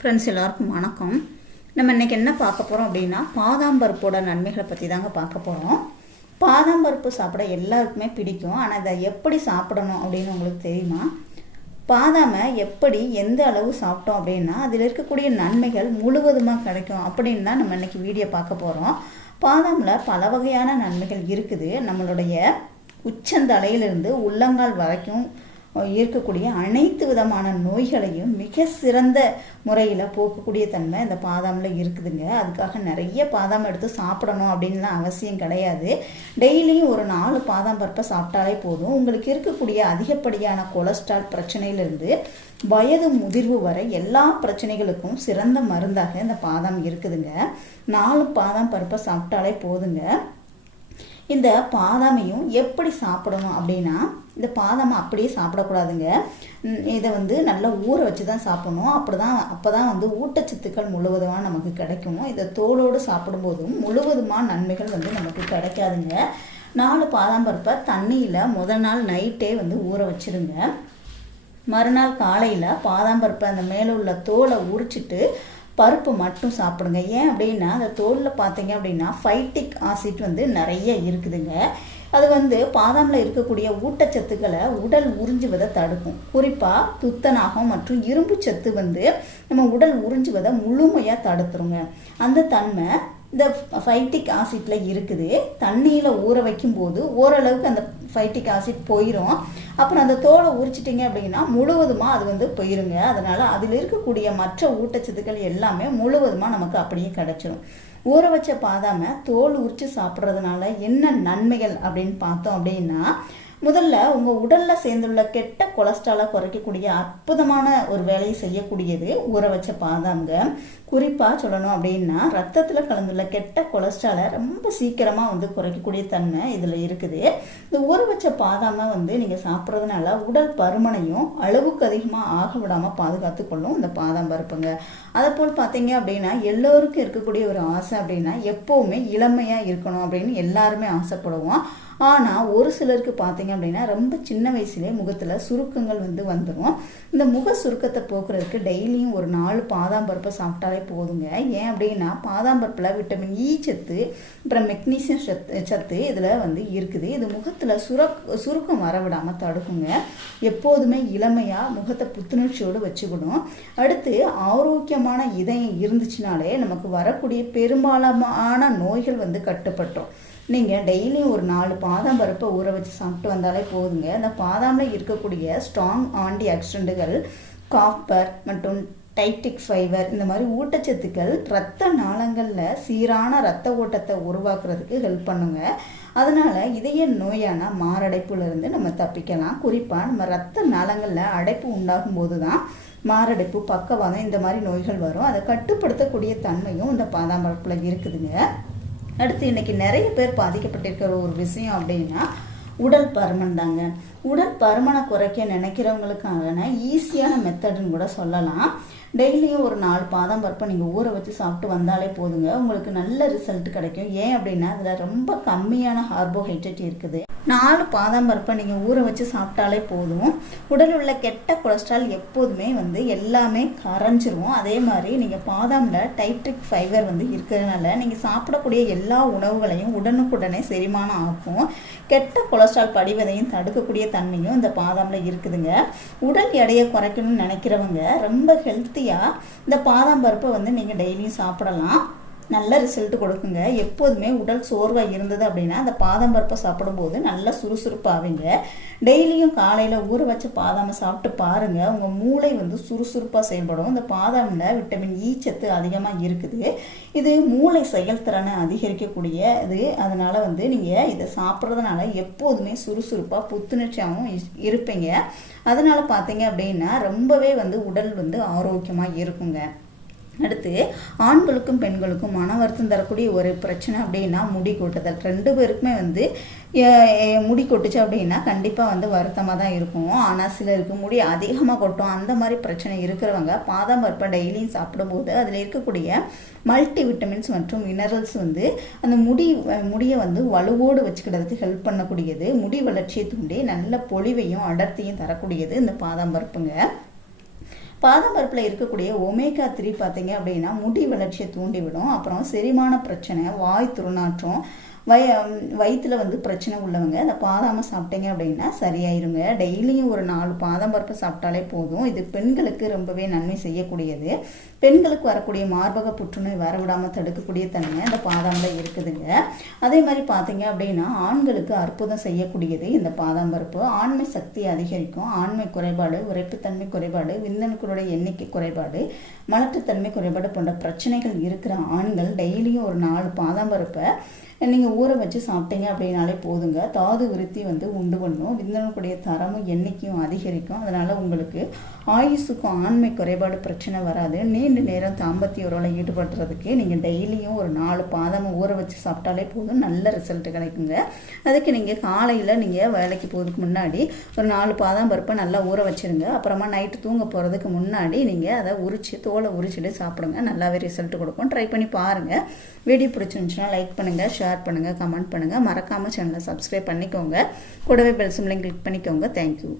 Friends எல்லாருக்கும் வணக்கம். நம்ம இன்னைக்கு என்ன பார்க்க போகிறோம் அப்படின்னா பாதாம் பருப்போட நன்மைகளை பற்றி தாங்க பார்க்க போகிறோம் பாதாம் பருப்பு சாப்பிட எல்லாருக்குமே பிடிக்கும். ஆனால் அதை எப்படி சாப்பிடணும் அப்படின்னு உங்களுக்கு தெரியுமா? பாதாமை எப்படி எந்த அளவு சாப்பிட்டோம் அப்படின்னா அதில் இருக்கக்கூடிய நன்மைகள் முழுவதுமாக கிடைக்கும் அப்படின்னு தான் நம்ம இன்னைக்கு வீடியோ பார்க்க போகிறோம் பாதாமில் பல வகையான நன்மைகள் இருக்குது. நம்மளுடைய உச்சந்தலையிலிருந்து உள்ளங்கால் வரைக்கும் இருக்கக்கூடிய அனைத்து விதமான நோய்களையும் மிக சிறந்த முறையில் போக்கக்கூடிய தன்மை இந்த பாதாமில் இருக்குதுங்க. அதுக்காக நிறைய பாதாம் எடுத்து சாப்பிடணும் அப்படின்லாம் அவசியம் கிடையாது. டெய்லியும் ஒரு நாலு பாதாம் பருப்பை சாப்பிட்டாலே போதும். உங்களுக்கு இருக்கக்கூடிய அதிகப்படியான கொலஸ்ட்ரால் பிரச்சனையிலிருந்து வயது முதிர்வு வரை எல்லா பிரச்சனைகளுக்கும் சிறந்த மருந்தாக இந்த பாதாம் இருக்குதுங்க. நாலு பாதாம் பருப்பை சாப்பிட்டாலே போதுங்க. இந்த பாதாமையும் எப்படி சாப்பிடணும் அப்படின்னா இந்த பாதாமை அப்படியே சாப்பிடக்கூடாதுங்க. இதை வந்து நல்லா ஊற வச்சு தான் சாப்பிடணும். அப்படி தான் அப்போ தான் வந்து ஊட்டச்சத்துக்கள் முழுவதுமாக நமக்கு கிடைக்கும். இதை தோலோடு சாப்பிடும்போதும் முழுவதுமாக நன்மைகள் வந்து நமக்கு கிடைக்காதுங்க. நாலு பாதாம் பருப்பை தண்ணியில் முதல் நாள் நைட்டே வந்து ஊற வச்சுருங்க. மறுநாள் காலையில் பாதாம் பருப்பை அந்த மேலே உள்ள தோலை உரிச்சிட்டு பருப்பு மட்டும் சாப்பிடுங்க. ஏன் அப்படின்னா அந்த தோலில் பார்த்தீங்க அப்படின்னா ஃபைட்டிக் ஆசிட் வந்து நிறைய இருக்குதுங்க. அது வந்து பாதாமில் இருக்கக்கூடிய ஊட்டச்சத்துக்களை உடல் உறிஞ்சுவதை தடுக்கும். குறிப்பாக துத்தநாகம் மற்றும் இரும்பு சத்து வந்து நம்ம உடல் உறிஞ்சுவதை முழுமையாக தடுத்துருங்க. அந்த தன்மை இந்த ஃபைட்டிக் ஆசிட்டில் இருக்குது. தண்ணியில் ஊற வைக்கும்போது ஓரளவுக்கு அந்த ஃபைட்டிக் ஆசிட் போயிடும் அப்புறம் அந்த தோலை உரிச்சிட்டிங்க அப்படின்னா முழுவதுமாக அது வந்து போயிருங்க. அதனால் அதில் இருக்கக்கூடிய மற்ற ஊட்டச்சத்துக்கள் எல்லாமே முழுவதுமாக நமக்கு அப்படியே கிடச்சிரும். ஊற வச்ச பாதாம தோல் உரித்து சாப்பிட்றதுனால என்ன நன்மைகள் அப்படின்னு பார்த்தோம் அப்படின்னா முதல்ல உங்கள் உடலில் சேர்ந்துள்ள கெட்ட கொலஸ்ட்ராலை குறைக்கக்கூடிய அற்புதமான ஒரு வேலையை செய்யக்கூடியது ஊற வச்ச பாதாங்க குறிப்பாக சொல்லணும் அப்படின்னா ரத்தத்தில் கலந்துள்ள கெட்ட கொலஸ்ட்ராலை ரொம்ப சீக்கிரமாக வந்து குறைக்கக்கூடிய தன்மை இதில் இருக்குது. இந்த ஊற வச்ச பாதாமை வந்து நீங்கள் சாப்பிட்றதுனால உடல் பருமனையும் அளவுக்கு அதிகமாக ஆக விடாமல் பாதுகாத்து கொள்ளும் இந்த பாதாம் பருப்புங்க. அதை போல் பார்த்தீங்க அப்படின்னா எல்லோருக்கும் இருக்கக்கூடிய ஒரு ஆசை அப்படின்னா எப்போவுமே இளமையாக இருக்கணும் அப்படின்னு எல்லாருமே ஆசைப்படுவோம். ஆனால் ஒரு சிலருக்கு பார்த்தீங்க அப்படின்னா ரொம்ப சின்ன வயசுலேயே முகத்தில் சுருக்கங்கள் வந்து வந்துடும் இந்த முக சுருக்கத்தை போக்குறதுக்கு டெய்லியும் ஒரு நாலு பாதாம் பருப்பை சாப்பிட்டாலே போதுங்க. ஏன் அப்படின்னா பாதாம் பருப்பில் விட்டமின் இ e சத்து அப்புறம் மெக்னீசியம் சத்து சத்து இதில் வந்து இருக்குது. இது முகத்தில் சுரக் சுருக்கம் வரவிடாமல் தடுக்குங்க. எப்போதுமே இளமையாக முகத்தை புத்துணர்ச்சியோடு வச்சுக்கணும். அடுத்து ஆரோக்கியமான இதயம் இருந்துச்சுனாலே நமக்கு வரக்கூடிய பெரும்பாலான நோய்கள் வந்து கட்டுப்பட்டோம். நீங்கள் டெய்லியும் ஒரு நாலு பாதாம் பருப்பை ஊற வச்சு சாப்பிட்டு வந்தாலே போதுங்க. அந்த பாதாமில் இருக்கக்கூடிய ஸ்ட்ராங் ஆன்டி ஆக்சிடென்ட்டுகள் காப்பர் மற்றும் டைட்டிக் ஃபைபர் இந்த மாதிரி ஊட்டச்சத்துக்கள் ரத்த நாளங்களில் சீரான ரத்த ஓட்டத்தை உருவாக்குறதுக்கு ஹெல்ப் பண்ணுங்க. அதனால் இதய நோயான மாரடைப்புலேருந்து நம்ம தப்பிக்கலாம். குறிப்பாக நம்ம ரத்த நாளங்களில் அடைப்பு உண்டாகும் போது தான் மாரடைப்பு பக்கவாதம் இந்த மாதிரி நோய்கள் வரும். அதை கட்டுப்படுத்தக்கூடிய தன்மையும் இந்த பாதாம் இருக்குதுங்க. அடுத்து இன்னைக்கு நிறைய பேர் பாதிக்கப்பட்டிருக்கிற ஒரு விஷயம் அப்படின்னா உடல் பருமன் தாங்க. உடல் பருமனை குறைக்க நினைக்கிறவங்களுக்கான ஈஸியான மெத்தடுன்னு கூட சொல்லலாம். டெய்லியும் ஒரு நாலு பாதாம் பருப்பை நீங்கள் ஊற வச்சு சாப்பிட்டு வந்தாலே போதுங்க. உங்களுக்கு நல்ல ரிசல்ட் கிடைக்கும். ஏன் அப்படின்னா அதில் ரொம்ப கம்மியான கார்போஹைட்ரேட் இருக்குது. நாலு பாதாம் பருப்பை நீங்கள் ஊற வச்சு சாப்பிட்டாலே போதும். உடல் உள்ள கெட்ட கொலஸ்ட்ரால் எப்போதுமே வந்து எல்லாமே கரைஞ்சிரும். அதே மாதிரி நீங்கள் பாதாமில் டைட்ரிக் ஃபைபர் வந்து இருக்கிறதுனால நீங்கள் சாப்பிடக்கூடிய எல்லா உணவுகளையும் உடனுக்குடனே செரிமானம் ஆகும் கெட்ட கொலஸ்ட்ரால் படிவதையும் தடுக்கக்கூடிய தன்மையும் இந்த பாதாமில் இருக்குதுங்க. உடல் எடையை குறைக்கணும்னு நினைக்கிறவங்க ரொம்ப ஹெல்த்தியாக இந்த பாதாம் பருப்பை வந்து நீங்கள் டெய்லியும் சாப்பிடலாம். நல்ல ரிசல்ட் கொடுக்குங்க. எப்போதுமே உடல் சோர்வாக இருந்தது அப்படின்னா அந்த பாதாம் பருப்பை சாப்பிடும்போது நல்லா சுறுசுறுப்பாவீங்க. டெய்லியும் காலையில் ஊற வச்ச பாதாமை சாப்பிட்டு பாருங்கள் உங்கள் மூளை வந்து சுறுசுறுப்பாக செயல்படும். இந்த பாதாமில் விட்டமின் ஈ e சத்து அதிகமாக இருக்குது. இது மூளை செயல்திறனை அதிகரிக்கக்கூடிய இது. அதனால் வந்து நீங்கள் இதை சாப்பிட்றதுனால எப்போதுமே சுறுசுறுப்பாக புத்துணர்ச்சியாகவும் இருப்பீங்க. அதனால் பார்த்தீங்க அப்படின்னா ரொம்பவே வந்து உடல் வந்து ஆரோக்கியமாக இருக்குங்க. அடுத்து ஆண்களுக்கும் பெண்களுக்கும் மன வருத்தம் தரக்கூடிய ஒரு பிரச்சனை அப்படின்னா முடி கொட்டுதல். ரெண்டு பேருக்குமே வந்து முடி கொட்டுச்சு அப்படின்னா கண்டிப்பாக வந்து வருத்தமாக தான் இருக்கும். ஆனால் சிலருக்கு முடி அதிகமாக கொட்டும். அந்த மாதிரி பிரச்சனை இருக்கிறவங்க பாதாம் பருப்பை டெய்லியும் சாப்பிடும்போது அதில் இருக்கக்கூடிய மல்டி விட்டமின்ஸ் மற்றும் மினரல்ஸ் வந்து அந்த முடி முடியை வந்து வலுவோடு வச்சுக்கிறதுக்கு ஹெல்ப் பண்ணக்கூடியது. முடி வளர்ச்சியை தூண்டி நல்ல பொலிவையும் அடர்த்தியும் தரக்கூடியது இந்த பாதாம் பருப்புங்க. பாதம்பருப்பில் இருக்கக்கூடிய ஒமேகா த்ரீ பார்த்தீங்க அப்படின்னா முடி வளர்ச்சியை தூண்டிவிடும். அப்புறம் செரிமான பிரச்சனை வாய் துர்நாற்றம் வய வயிற்றில் வந்து பிரச்சனை உள்ளவங்க அந்த பாதாமை சாப்பிட்டீங்க அப்படின்னா சரியாயிருங்க. டெய்லியும் ஒரு நாலு பாதாம் பருப்பு சாப்பிட்டாலே போதும். இது பெண்களுக்கு ரொம்பவே நன்மை செய்யக்கூடியது. பெண்களுக்கு வரக்கூடிய மார்பக புற்றுநோய் வரவிடாமல் தடுக்கக்கூடிய தன்மை அந்த பாதாமில் இருக்குதுங்க. அதே மாதிரி பார்த்தீங்க அப்படின்னா ஆண்களுக்கு அற்புதம் செய்யக்கூடியது இந்த பாதாம் பருப்பு. ஆண்மை சக்தி அதிகரிக்கும். ஆண்மை குறைபாடு உரைப்புத்தன்மை குறைபாடு விந்தணுக்களுடைய எண்ணிக்கை குறைபாடு மலட்டுத்தன்மை குறைபாடு போன்ற பிரச்சனைகள் இருக்கிற ஆண்கள் டெய்லியும் ஒரு நாலு பாதாம் பருப்பை நீங்கள் ஊற வச்சு சாப்பிட்டீங்க அப்படின்னாலே போதுங்க. தாது விருத்தி வந்து உண்டு பண்ணும். விந்தணுக்குடைய தரமும் எண்ணிக்கையும் அதிகரிக்கும். அதனால் உங்களுக்கு ஆயுசுக்கும் ஆண்மை குறைபாடு பிரச்சனை வராது. நீண்ட நேரம் தாம்பத்திய உறவில் ஈடுபடுறதுக்கு நீங்கள் டெய்லியும் ஒரு நாலு பாதம் ஊற வச்சு சாப்பிட்டாலே போதும். நல்ல ரிசல்ட் கிடைக்குங்க. அதுக்கு நீங்கள் காலையில் நீங்கள் வேலைக்கு போகிறதுக்கு முன்னாடி ஒரு நாலு பாதாம் பருப்பை நல்லா ஊற வச்சுருங்க. அப்புறமா நைட்டு தூங்க போகிறதுக்கு முன்னாடி நீங்கள் அதை உரிச்சு தோலை உரிச்சிட்டு சாப்பிடுங்க. நல்லாவே ரிசல்ட் கொடுக்கும். ட்ரை பண்ணி பாருங்கள் வீடியோ பிடிச்சிருந்துச்சுன்னா லைக் பண்ணுங்கள் ஷேர் பண்ணுங்கள் கமெண்ட் பண்ணுங்கள் மறக்காமல் சேனலை சப்ஸ்கிரைப் பண்ணிக்கோங்க. கூடவே பெல் சிம்லையும் கிளிக் பண்ணிக்கோங்க. Thank you